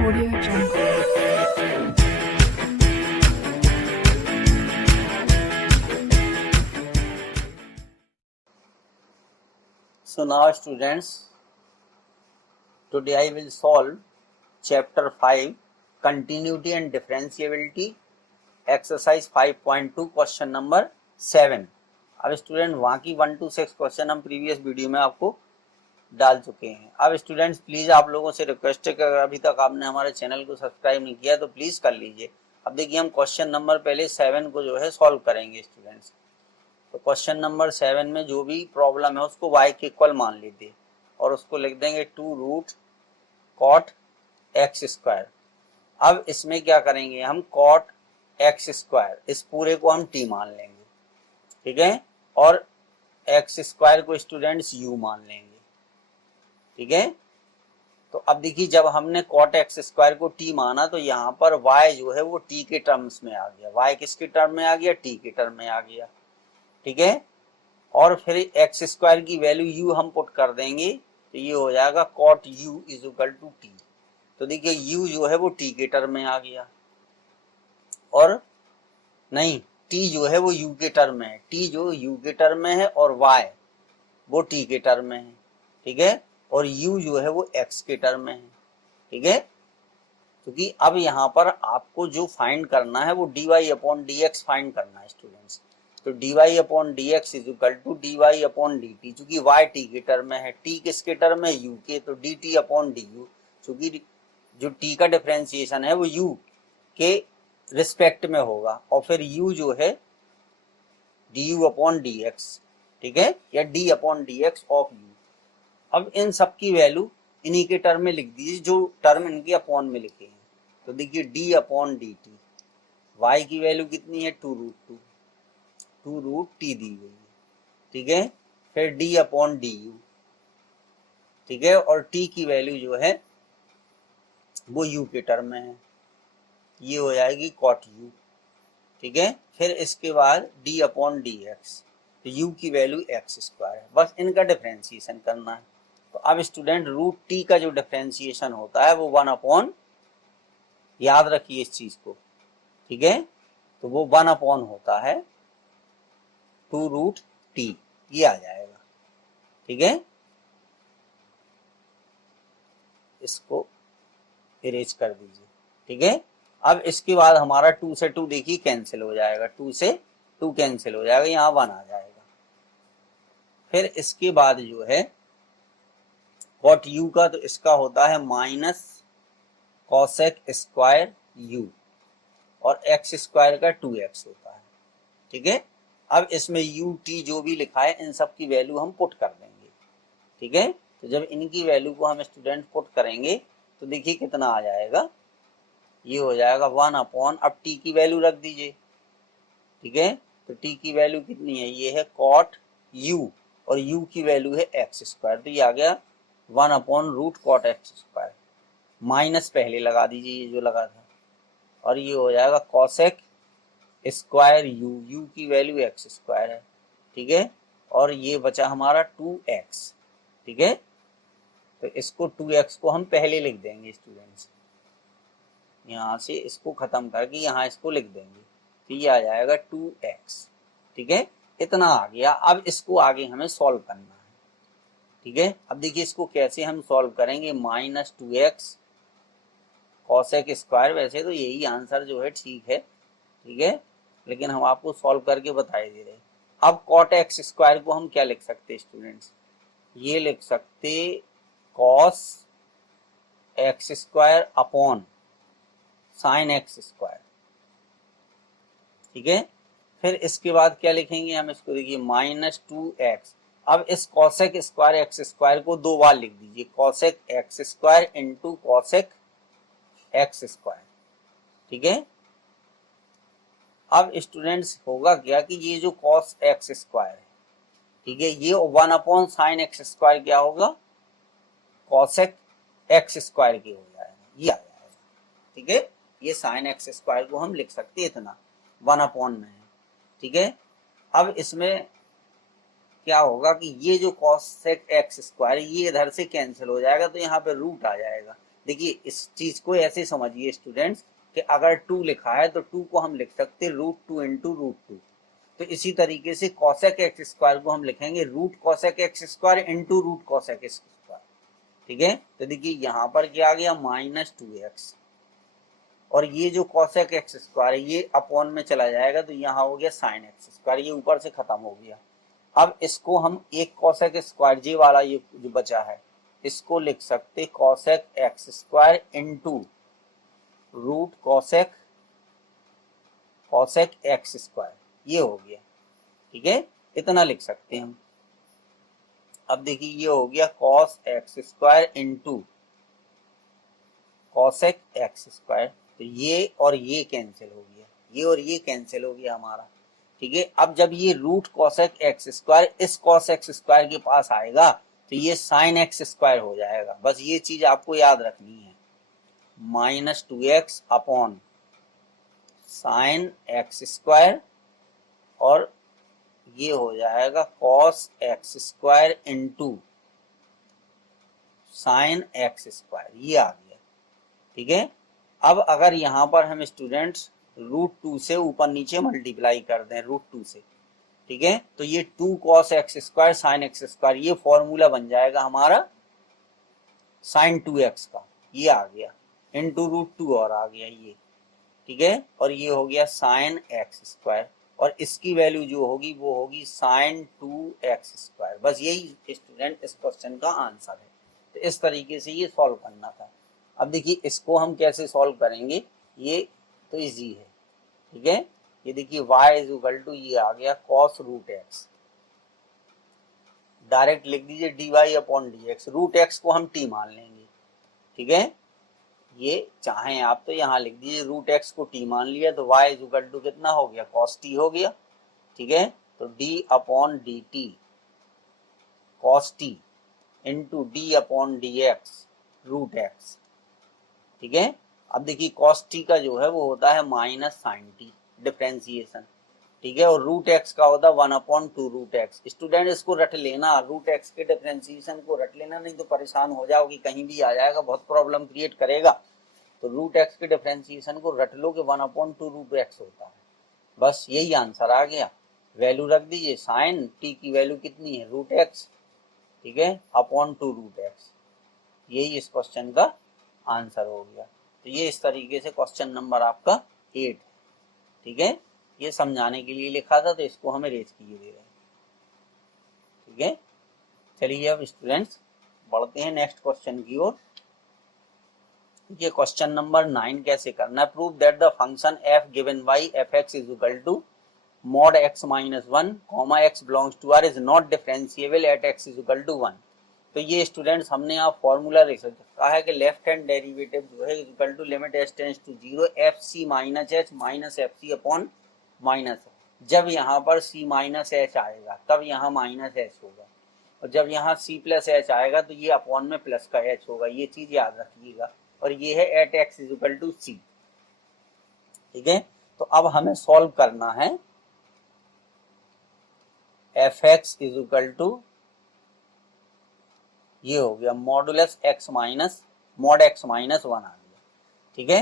Audio Jungle. So now students, today I will solve chapter 5 continuity and differentiability exercise 5.2 question number 7। अब student वहाँ की 1 to 6 question हम previous video में आपको डाल चुके हैं। अब स्टूडेंट्स प्लीज आप लोगों से रिक्वेस्ट है कि अगर अभी तक आपने हमारे चैनल को सब्सक्राइब नहीं किया तो प्लीज कर लीजिए। अब देखिए हम क्वेश्चन नंबर पहले 7 को जो है सॉल्व करेंगे स्टूडेंट्स। तो क्वेश्चन नंबर 7 में जो भी प्रॉब्लम है उसको y के इक्वल मान लीजिए और उसको लिख देंगे 2 रूट कॉट एक्स स्क्वायर। अब इसमें क्या करेंगे हम, कॉट एक्स स्क्वायर इस पूरे को हम t मान लेंगे, ठीक है, और एक्स स्क्वायर को स्टूडेंट्स u मान लेंगे, ठीक है। तो अब देखिए जब हमने कॉट एक्स स्क्वायर को t माना तो यहाँ पर y जो है वो t के टर्म्स में आ गया। y किसके टर्म में आ गया? t के टर्म में आ गया, ठीक है। और फिर एक्स स्क्वायर की वैल्यू u हम पुट कर देंगे तो ये हो जाएगा cot u is equal to t। तो देखिए u जो है वो t के टर्म में आ गया और नहीं, t जो है वो u के टर्म में है, t जो u के टर्म में है और y वो t के टर्म में है, ठीक है, और u जो है वो x के टर्म में है, ठीक है। क्योंकि अब यहाँ पर आपको जो फाइंड करना है वो dy अपॉन dx फाइंड करना है स्टूडेंट्स। तो dy upon dx is equal to dy upon dt। चूंकि y t के टर्म में है, t किसके टर्म में? u के, तो dt अपॉन du। चूंकि जो t का डिफरेंशिएशन है वो u के रिस्पेक्ट में होगा और फिर u जो है du अपॉन dx, ठीक है, या d upon dx of u। अब इन सब की वैल्यू इन्हीं के टर्म में लिख दीजिए जो टर्म इनके अपॉन में लिखे हैं। तो देखिए d अपॉन dt, y की वैल्यू कितनी है? 2 रूट t दी गई है, ठीक है। फिर d अपॉन du, ठीक है, और t की वैल्यू जो है वो u के टर्म में है, ये हो जाएगी कॉट u, ठीक है। फिर इसके बाद d अपॉन dx, तो u की वैल्यू एक्स स्क्वायर है। बस इनका डिफरेंशिएशन करना है। तो अब स्टूडेंट रूट t का जो डिफरेंशिएशन होता है वो 1 अपॉन, याद रखिए इस चीज को, ठीक है, तो वो 1 अपॉन होता है 2 रूट t, ये आ जाएगा, ठीक है। इसको इरेज कर दीजिए, ठीक है। अब इसके बाद हमारा 2 से 2 देखिए कैंसिल हो जाएगा, 2 से 2 कैंसिल हो जाएगा, यहाँ 1 आ जाएगा। फिर इसके बाद जो है कॉट u का, तो इसका होता है माइनस कॉसेक स्क्वायर u और एक्स स्क्वायर का 2x होता है, ठीक है। अब इसमें u t जो भी लिखा है इन सब की वैल्यू हम पुट कर देंगे, ठीक है। तो जब इनकी वैल्यू को हम स्टूडेंट पुट करेंगे तो देखिए कितना आ जाएगा, ये हो जाएगा 1 अपॉन, अब t की वैल्यू रख दीजिए, ठीक है। तो t की वैल्यू कितनी है? ये है कॉट u और u की वैल्यू है एक्स स्क्वायर, तो ये आ गया 1 upon root cot x square. Minus पहले लगा दीजिए, ये जो लगा था, और ये हो जाएगा कॉसेक स्क्वायर u की वैल्यू एक्स स्क्वायर है, ठीक है, और ये बचा हमारा 2x, ठीक है। तो इसको 2x को हम पहले लिख देंगे स्टूडेंट्स, यहाँ से इसको खत्म करके यहाँ इसको लिख देंगे, तो ये आ जाएगा 2x, ठीक है। इतना आ गया। अब इसको आगे हमें सॉल्व करना है, ठीक है। अब देखिए इसको कैसे हम सॉल्व करेंगे, माइनस 2x कॉसेक स्क्वायर, वैसे तो यही आंसर जो है ठीक है, ठीक है, लेकिन हम आपको सॉल्व करके बताए दे रहे हैं। अब कॉट एक्स स्क्वायर को हम क्या लिख सकते हैं स्टूडेंट्स? ये लिख सकते cos x square upon sine x square, ठीक है। फिर इसके बाद क्या लिखेंगे हम, इसको देखिए माइनस 2x। अब इस कॉसेक स्क्वायर एक्स स्क्वायर को 2 बार लिख दीजिए, cosec x square into cosec x square, ठीक है। अब स्टूडेंट्स होगा क्या कि ये जो कॉस एक्स स्क्वायर है, ठीक है, ये 1 अपॉन साइन एक्स स्क्वायर क्या होगा? कॉसेक एक्स स्क्वायर की हो जाएगा, ये आ जाएगा, ठीक है। ये साइन एक्स स्क्वायर को हम लिख सकते हैं इतना, 1 अपॉन में है, ठीक है। अब इसमें क्या होगा कि ये जो कॉसेक एक्स स्क्वायर ये इधर से कैंसिल हो जाएगा तो यहाँ पे रूट आ जाएगा, देखिए इस चीज को ऐसे समझिए स्टूडेंट्स कि अगर 2 लिखा है तो 2 को हम लिख सकते √2 इंटू √2। तो इसी तरीके से कॉसेक एक्स स्क्वायर को हम लिखेंगे root cosec x square into root cosec x square. ठीक है, तो देखिए यहाँ पर क्या आ गया -2x, और ये जो कॉसेक एक्स स्क्वायर है ये अपॉन में चला जाएगा तो यहाँ हो गया साइन एक्स स्क्वायर, ये ऊपर से खत्म हो गया। अब इसको हम एक कॉसेक स्क्वायर जी वाला ये जो बचा है इसको लिख सकते cosec x square into root cosec cosec x square, ये हो गया। ठीक है, इतना लिख सकते हैं हम। अब देखिए ये हो गया cos x square into cosec x square, तो ये और ये कैंसिल हो गया, ये और ये कैंसिल हो गया हमारा। ठीक है, अब जब ये रूट कॉसेक एक्स स्क्वायर इस कॉस एक्स स्क्वायर के पास आएगा तो ये साइन एक्स स्क्वायर हो जाएगा। बस ये चीज आपको याद रखनी है, -2x upon sine x square, और ये हो जाएगा cos x square into sine x square, ये आ गया। ठीक है, अब अगर यहाँ पर हम स्टूडेंट्स √2 से ऊपर नीचे मल्टीप्लाई कर दें √2 से, ठीक है, तो ये 2 cos x square sine x square, ये फॉर्मूला बन जाएगा हमारा साइन 2x का, ये आ गया इंटू √2 और आ गया ये। ठीक है, और ये हो गया साइन एक्स स्क्वायर, और इसकी वैल्यू जो होगी वो होगी साइन 2x स्क्वायर। बस यही स्टूडेंट इस क्वेश्चन का आंसर है। तो इस तरीके से ये सॉल्व करना था। अब देखिए इसको हम कैसे सॉल्व करेंगे, ये तो इजी है। ठीक है, ये देखिए y इज इक्वल टू ये आ गया cos √x, डायरेक्ट लिख दीजिए dy अपॉन dx, √x को हम t मान लेंगे। ठीक है, ये चाहें आप तो यहाँ लिख दीजिए √x को t मान लिया तो y इज इक्वल टू कितना हो गया cos t हो गया। ठीक है, तो d upon dt cos t into d upon dx √x। ठीक है, अब देखिए cos t का जो है वो होता है -sin t डिफरेंशिएशन। ठीक है, और √x का होता है 1/2 √x। स्टूडेंट इसको रट लेना, √x के डिफरेंशिएशन को रट लेना, नहीं तो परेशान हो जाओगे, कहीं भी आ जाएगा, बहुत प्रॉब्लम क्रिएट करेगा। तो √x के डिफरेंशिएशन को रट लो कि 1/2 √x होता है। बस यही आंसर आ गया। वैल्यू रख दीजिए, साइन t की वैल्यू कितनी है √x, ठीक है, अपॉन 2 √x, यही इस क्वेश्चन का आंसर हो गया। तो ये इस तरीके से क्वेश्चन नंबर आपका 8 है। ठीक है, ये समझाने के लिए लिखा था तो इसको हमें रेज किए दे रहे हैं। ठीक है, चलिए अब स्टूडेंट्स बढ़ते हैं नेक्स्ट क्वेश्चन की ओर। ये क्वेश्चन नंबर 9 कैसे करना है, prove that the function f given by f(x) is equal to mod x minus 1 x belongs to r is not differentiable at x is equal to 1। तो ये students हमने यहाँ formula लिख सकते, कहा है कि लेफ्ट हैंड डेरिवेटिव जो है equal to limit h tends to 0 f c minus h minus f c upon minus. जब यहाँ पर c माइनस एच आएगा तब यहाँ माइनस एच होगा, और जब यहाँ c प्लस एच आएगा तो ये अपॉन में प्लस का एच होगा, ये चीज याद रखिएगा। और ये है at x is equal to c. ठीक है, तो अब हमें सॉल्व करना है f x is equal to ये हो गया modulus x minus mod x minus 1 आ गया। ठीक है,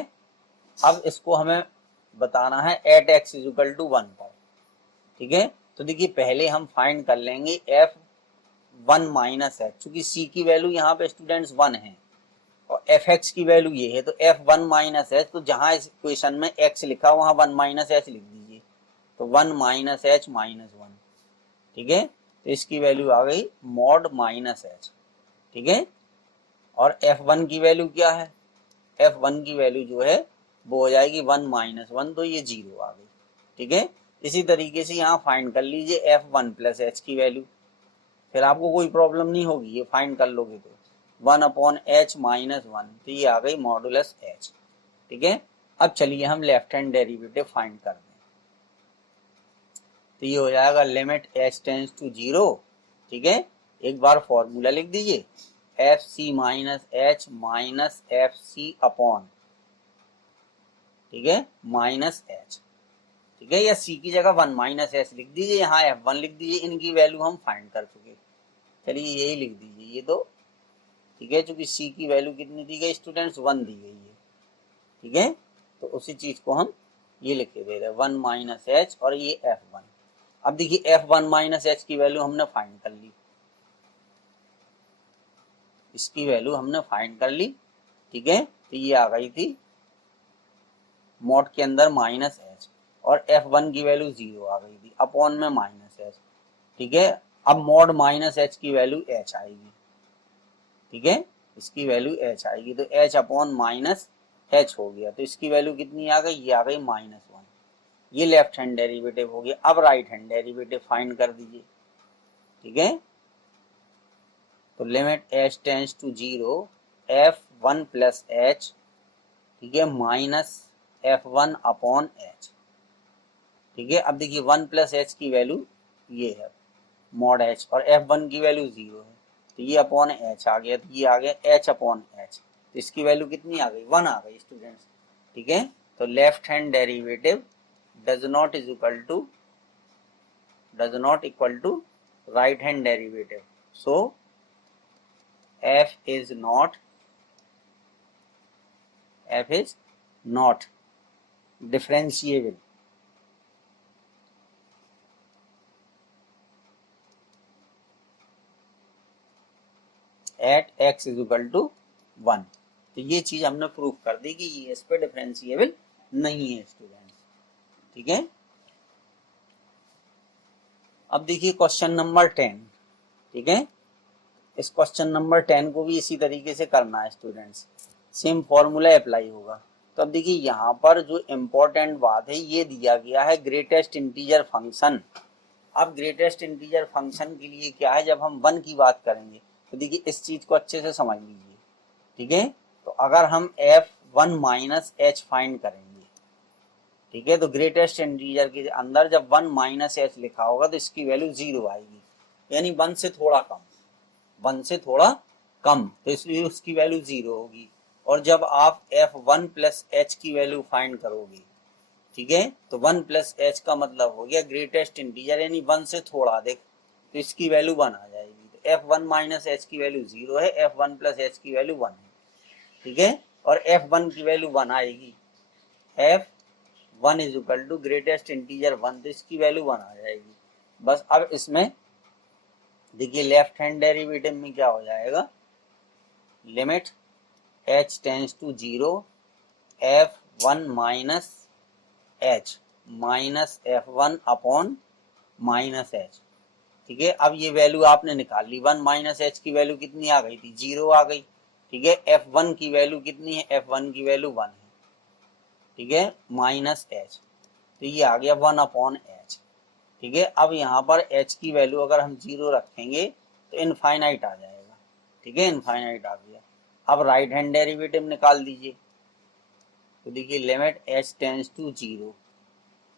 अब इसको हमें बताना है at x is equal to 1 पर। ठीक है, तो देखिए पहले हम फाइंड कर लेंगे एफ 1 माइनस एच, चूंकि सी की वैल्यू यहाँ पे स्टूडेंट्स 1 है और एफ एक्स की वैल्यू ये है, तो एफ 1 माइनस एच, तो जहां इस इक्वेशन में एक्स लिखा वहां 1 माइनस एच लिख दीजिए, तो 1 माइनस एच माइनस 1। ठीक है, तो इसकी वैल्यू आ गई मॉड माइनस एच। ठीक है, और f1 की वैल्यू क्या है, f1 की वैल्यू जो है वो हो जाएगी 1 माइनस 1, तो ये 0 आ गई। ठीक है, इसी तरीके से यहाँ फाइंड कर लीजिए f1 प्लस एच की वैल्यू, फिर आपको कोई प्रॉब्लम नहीं होगी, ये फाइंड कर लोगे तो 1 अपॉन एच माइनस 1, तो ये आ गई मॉडुलस एच। ठीक है, अब चलिए हम लेफ्ट हैंड डेरिवेटिव फाइंड कर दें, तो ये हो जाएगा लिमिट h टेंड्स टू 0। ठीक है, एक बार फॉर्मूला लिख दीजिए f c minus h minus f c upon, ठीक है, माइनस एच। ठीक है, या सी की जगह 1 माइनस एच लिख दीजिए, यहाँ F1 लिख दीजिए, इनकी वैल्यू हम फाइंड कर चुके। चलिए यही लिख दीजिए, ये तो ठीक है, चूंकि सी की वैल्यू कितनी दी गई स्टूडेंट्स 1 दी गई है, ठीक है, तो उसी चीज को हम ये लिख के दे रहे हैं 1 माइनस एच और ये F1। अब देखिए F1 माइनस एच की वैल्यू हमने फाइंड कर ली, इसकी वैल्यू हमने फाइंड कर ली, ठीक है, तो ये आ गई थी मॉड के अंदर माइनस एच और F1 की वैल्यू 0 आ गई थी अपॉन में माइनस एच, ठीक है। अब मॉड माइनस एच की वैल्यू एच आएगी, ठीक है, इसकी वैल्यू एच आएगी, तो एच अपॉन माइनस एच हो गया, तो इसकी वैल्यू कितनी आ गई, ये आ गई -1। ये लेफ्ट हैंड डेरिवेटिव हो गया। अब राइट हैंड डेरिवेटिव फाइंड कर दीजिए, ठीक है, तो limit h tends to 0 F1 plus h, ठीक है, माइनस F1 अपॉन एच, ठीक है। अब देखिए 1 प्लस एच की वैल्यू ये है मॉड एच और F1 की वैल्यू 0 है, तो ये अपॉन एच आ गया, तो ये आ गया एच अपॉन एच, तो इसकी वैल्यू कितनी आ गई, 1 आ गई स्टूडेंट्स, ठीक है। तो left hand derivative does not equal to right hand derivative, so f is not differentiable at x is equal to 1। तो ये चीज हमने प्रूव कर दी कि ये इस पे डिफरेंशिएबल नहीं है स्टूडेंट्स, ठीक है। अब देखिए क्वेश्चन नंबर 10, ठीक है, इस क्वेश्चन नंबर 10 को भी इसी तरीके से करना है स्टूडेंट्स, सेम फॉर्मूला अप्लाई होगा। तो अब देखिए यहाँ पर जो इम्पोर्टेंट बात है ये दिया गया है ग्रेटेस्ट इंटीजर फंक्शन। अब ग्रेटेस्ट इंटीजर फंक्शन के लिए क्या है, जब हम 1 की बात करेंगे तो देखिए इस चीज को अच्छे से समझ लीजिए, ठीक है। तो अगर हम F1 माइनस एच फाइंड करेंगे, ठीक है, तो ग्रेटेस्ट इंटीजर के अंदर जब 1 माइनस एच लिखा होगा तो इसकी वैल्यू 0 आएगी, यानी 1 से थोड़ा कम, 1 से थोड़ा कम, तो इसलिए उसकी वैल्यू 0 होगी। और जब आप F1 प्लस एच की वैल्यू फाइंड करोगे, ठीक है, तो 1 प्लस एच का मतलब हो गया ग्रेटेस्ट इंटीजर, यानी 1 से थोड़ा अधिक, तो इसकी वैल्यू 1 आ जाएगी। तो F1 माइनस एच की वैल्यू 0 है, F1 प्लस एच की वैल्यू 1 है, ठीक है, और F1 की वैल्यू 1 आएगी, F1 is equal to greatest integer 1, तो इसकी वैल्यू 1 आ जाएगी। बस अब इसमें देखिए लेफ्ट हैंड डेरिवेटिव में क्या हो जाएगा, limit h tends to 0 F1 minus h minus F1 upon minus h, ठीक है। अब ये वैल्यू आपने निकाल ली, 1 माइनस एच की वैल्यू कितनी आ गई थी, 0 आ गई, ठीक है। F1 की वैल्यू कितनी है, F1 की वैल्यू 1 है, ठीक है, माइनस एच, तो ये आ गया 1 अपॉन एच, ठीक है। अब यहाँ पर h की वैल्यू अगर हम 0 रखेंगे तो इनफाइनाइट आ जाएगा, ठीक है, इनफाइनाइट आ गया। अब राइट हैंड डेरिवेटिव निकाल दीजिए, तो देखिए लिमिट h टेंड्स टू 0,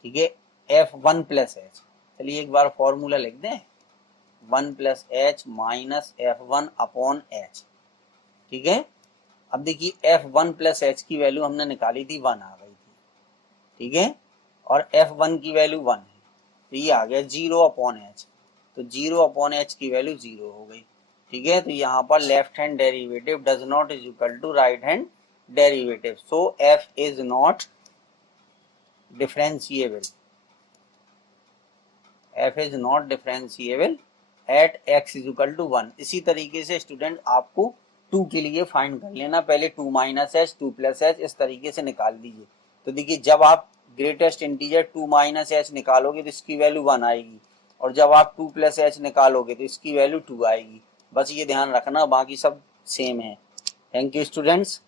ठीक है, F1 प्लस एच, चलिए एक बार फॉर्मूला लिख दें, 1 plus H minus F1 upon H, ठीक है। अब देखिए F1 प्लस एच की वैल्यू हमने निकाली थी 1 आ गई थी, ठीक है, और F1 की वैल्यू 1 है, तो ये आ गया 0 अपॉन एच, तो 0 अपॉन एच की वैल्यू 0 हो गई, ठीक है। तो यहाँ पर left hand derivative does not is equal to right hand derivative, so F is not differentiable, F is not differentiable at x is equal to 1। इसी तरीके से स्टूडेंट आपको 2 के लिए फाइंड कर लेना, पहले 2 माइनस एच 2 प्लस एच इस तरीके से निकाल दीजिए। तो देखिए जब आप ग्रेटेस्ट इंटीजर 2 माइनस एच निकालोगे तो इसकी वैल्यू 1 आएगी, और जब आप 2 प्लस एच निकालोगे तो इसकी वैल्यू 2 आएगी। बस ये ध्यान रखना, बाकी सब सेम है। Thank you students.